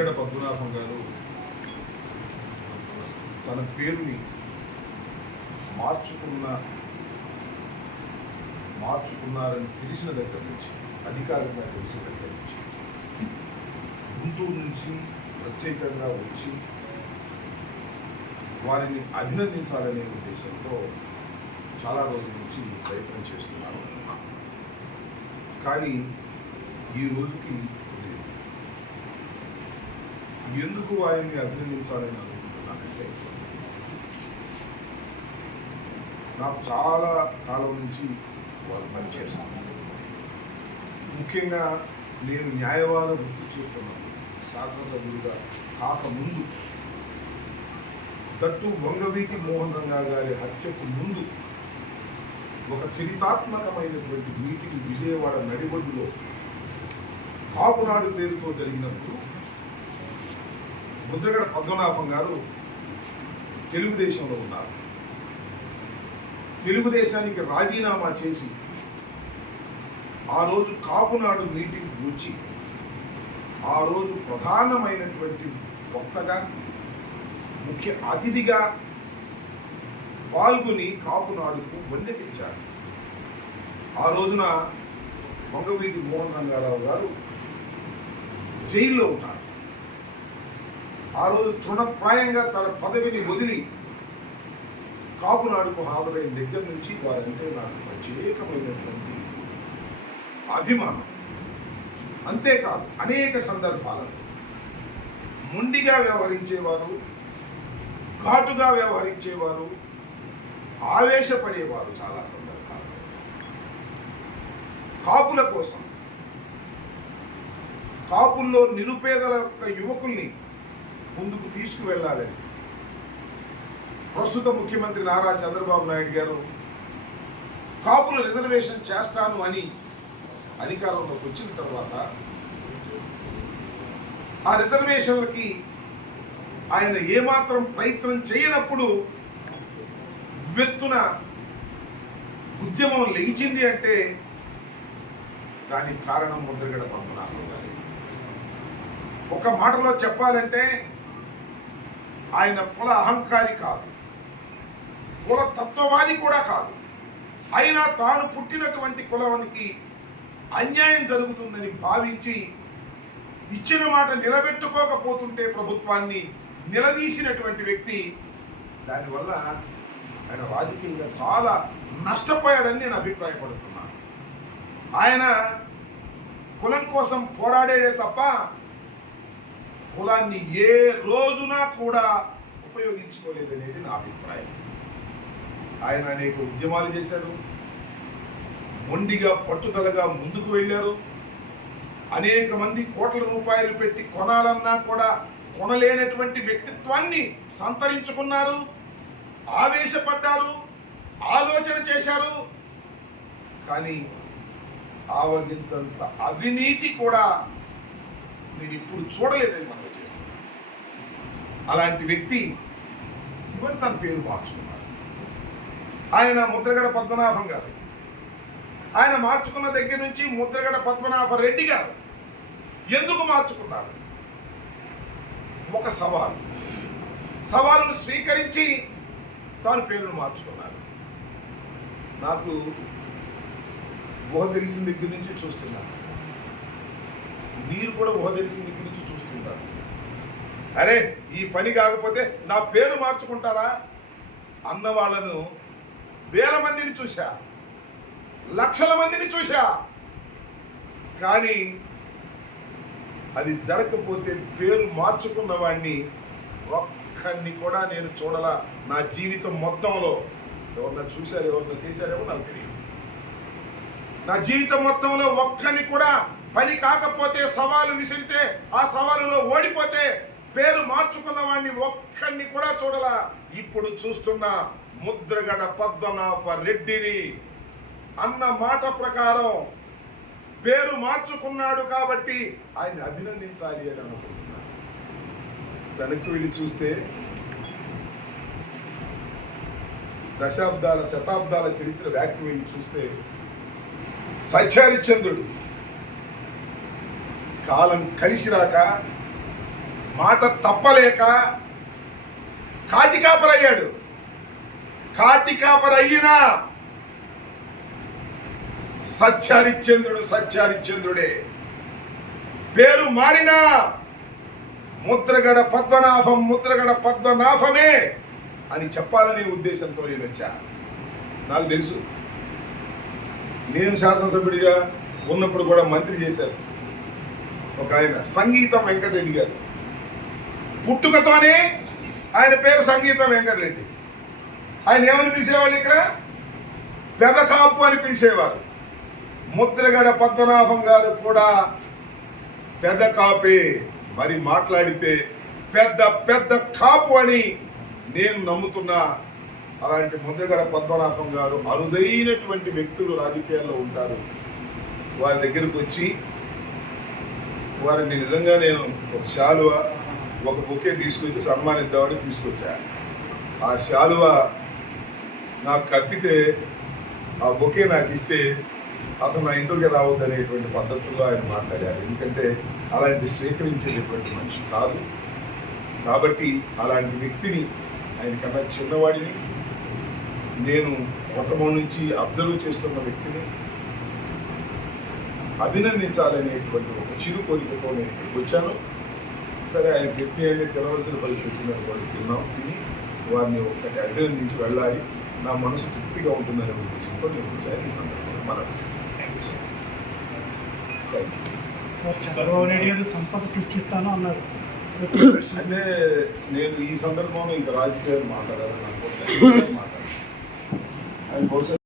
ముద్రగడ పద్మనాభం గారు తన పేరుని మార్చుకున్నారని తెలిసిన దగ్గర నుంచి, అధికారంగా తెలిసిన దగ్గర నుంచి, గుంటూరు నుంచి ప్రత్యేకంగా వచ్చి వారిని అభినందించాలనే ఉద్దేశంతో చాలా రోజుల నుంచి ప్రయత్నం చేస్తున్నాను. కానీ ఈ రోజుకి ఎందుకు ఆయన్ని అభినందించాలని అనుకుంటున్నానంటే, నాకు చాలా కాలం నుంచి వాళ్ళు పనిచేస్తున్నాను. ముఖ్యంగా నేను న్యాయవాద వృత్తి చేస్తున్నాను. శాసనసభ్యుడిగా కాకముందు, దట్టు వంగవీటి మోహన్ రంగా గారి హత్యకు ముందు ఒక చరితాత్మకమైనటువంటి మీటింగ్ విజయవాడ నడిబొడ్డులో కాపునాడు పేరుతో జరిగినప్పుడు ముద్రగడ పద్మనాభం గారు తెలుగుదేశంలో ఉన్నారు. తెలుగుదేశానికి రాజీనామా చేసి ఆ రోజు కాపునాడు మీటింగ్ వచ్చి ఆ రోజు ప్రధానమైనటువంటి వక్తగా, ముఖ్య అతిథిగా పాల్గొని కాపునాడుకు వన్నె తెచ్చారు. ఆ రోజున వంగవీటి మోహన్ రంగారావు గారు జైల్లో ఉన్నారు. ఆ రోజు తృణప్రాయంగా తన పదవిని వదిలి కాపునాడుకు హాజరైన దగ్గర నుంచి వారంటే నాకు ప్రత్యేకమైనటువంటి అభిమానం. అంతేకాదు, అనేక సందర్భాలలో మొండిగా వ్యవహరించేవారు, ఘాటుగా వ్యవహరించేవారు, ఆవేశపడేవారు. చాలా సందర్భాలు కాపుల కోసం, కాపుల్లో నిరుపేదల యొక్క యువకుల్ని ముందుకు తీసుకువెళ్ళాలని ప్రస్తుత ముఖ్యమంత్రి నారా చంద్రబాబు నాయుడు గారు కాపుల రిజర్వేషన్ చేస్తాను అని అధికారంలోకి వచ్చిన తర్వాత ఆ రిజర్వేషన్లకి ఆయన ఏమాత్రం ప్రయత్నం చేయనప్పుడు వెత్తున ఉద్యమం లెగించింది అంటే దానికి కారణం ముద్రగడ పద్మనాభం గారు. ఒక మాటలో చెప్పాలంటే ఆయన కుల అహంకారి కాదు, కుల తత్వవాది కూడా కాదు. అయినా తాను పుట్టినటువంటి కులానికి అన్యాయం జరుగుతుందని భావించి ఇచ్చిన మాట నిలబెట్టుకోకపోతుంటే ప్రభుత్వాన్ని నిలదీసినటువంటి వ్యక్తి. దానివల్ల ఆయన రాజకీయంగా చాలా నష్టపోయాడని నేను అభిప్రాయపడుతున్నాను. ఆయన కులం కోసం పోరాడేదే తప్ప కులాన్ని ఏ రోజున కూడా ఉపయోగించుకోలేదనేది నా అభిప్రాయం. ఆయన అనేక ఉద్యమాలు చేశారు, మొండిగా పట్టుదలగా ముందుకు వెళ్ళారు. అనేక మంది కోట్ల రూపాయలు పెట్టి కొనాలన్నా కూడా కొనలేనటువంటి వ్యక్తిత్వాన్ని సంతరించుకున్నారు, ఆవేశపడ్డారు, ఆలోచన చేశారు. కానీ ఆవగింతంత అవినీతి కూడా నేను ఇప్పుడు చూడలేదని మనం చేస్తున్నాను. అలాంటి వ్యక్తి ఇవాళ తన పేరు మార్చుకున్నారు. ఆయన ముద్రగడ పద్మనాభం గారు. ఆయన మార్చుకున్న దగ్గర నుంచి ముద్రగడ పద్మనాభ రెడ్డి గారు. ఎందుకు మార్చుకున్నారు? ఒక సవాలును స్వీకరించి తాను పేరును మార్చుకున్నారు. నాకు ఊహ తెలిసిన దగ్గర నుంచి చూస్తున్నాను, మీరు కూడా ఊహ తెలిసిన దగ్గర నుంచి చూస్తుంటారు. అరే ఈ పని కాకపోతే నా పేరు మార్చుకుంటారా అన్న వాళ్ళను వేల మందిని చూశా, లక్షల మందిని చూశా. కానీ అది జరగకపోతే పేరు మార్చుకున్న వాడిని ఒక్కడిని కూడా నేను చూడలా నా జీవితం మొత్తంలో. ఎవరన్నా చూశారు, ఎవరన్నా చేశారేమో నాకు తెలియదు. నా జీవితం మొత్తంలో ఒక్కడిని కూడా పని కాకపోతే, సవాలు విసిరితే ఆ సవాలులో ఓడిపోతే పేరు మార్చుకున్న వాడిని ఒక్కడిని కూడా చూడలా. ఇప్పుడు చూస్తున్న ముద్రగడ పద్మనాభ రెడ్డిని అన్న మాట ప్రకారం పేరు మార్చుకున్నాడు కాబట్టి ఆయన అభినందించాలి అని అనుకుంటున్నాను. వెనక్కి వెళ్ళి చూస్తే దశాబ్దాల శతాబ్దాల చరిత్ర వ్యాఖ్య వెళ్ళి చూస్తే సత్యహరిశ్చంద్రుడు కాలం కలిసి రాక మాట తప్పలేక కాటికాపరయ్యాడు. కాటికాపరయ్యినా సత్యహరిశ్చంద్రుడు సత్యహరిశ్చంద్రుడే. పేరు మారినా ముద్రగడ పద్మనాభమే అని చెప్పాలనే ఉద్దేశంతో నేను వచ్చా. నాకు తెలుసు, నేను శాసనసభ్యుడిగా ఉన్నప్పుడు కూడా మంత్రి చేశారు ఒక ఆయన, సంగీతం వెంకటరెడ్డి గారు. పుట్టుకతోనే ఆయన పేరు సంగీతం వెంకటరెడ్డి. ఆయన ఏమని పిలిచేవాళ్ళు? ఇక్కడ పెదకాపు అని పిలిచేవారు. ముద్రగడ పద్మనాభం గారు కూడా పెదకాపే. మరి మాట్లాడితే పెద్ద పెద్ద కాపు అని నేను నమ్ముతున్నా. అలాంటి ముద్రగడ పద్మనాభం గారు అరుదైనటువంటి వ్యక్తులు రాజకీయాల్లో ఉంటారు. వారి దగ్గరకు వచ్చి వారిని నిజంగా నేను ఒక శాలువ ఒక బొకే తీసుకొచ్చి సన్మానిద్దామని తీసుకొచ్చా. ఆ శాలువ నాకు కప్పితే ఆ బొకే నాకు ఇస్తే అతను నా ఇంటికి రావద్దు అనేటువంటి పద్ధతుల్లో ఆయన మాట్లాడారు. ఎందుకంటే అలాంటి స్వీకరించేటటువంటి మనిషి కాదు. కాబట్టి అలాంటి వ్యక్తిని, ఆయన కన్నా చిన్నవాడిని, నేను మొట్టమొదటి నుంచి అబ్జర్వ్ చేస్తున్న వ్యక్తిని అభినందించాలనేటువంటి ఒక చిరు కోరికతో నేను ఇక్కడికి వచ్చాను. సరే, ఆయన వ్యక్తి అయినా తినవలసిన పరిస్థితి వచ్చిందని వాళ్ళు తిని వారిని ఒక్కటి అభినందించి వెళ్ళాలి, నా మనసు తృప్తిగా ఉంటుందనే ఉద్దేశంతో నేను వచ్చాను. ఈ సందర్భంగా మనం చంద్రబాబు నాయుడు గారు సంపద సృష్టిస్తాను అన్నారు. అంటే నేను ఈ సందర్భంలో ఇంకా రాజకీయాలు మాట్లాడాలని అనుకుంటున్నాను. ఆయన బహుశా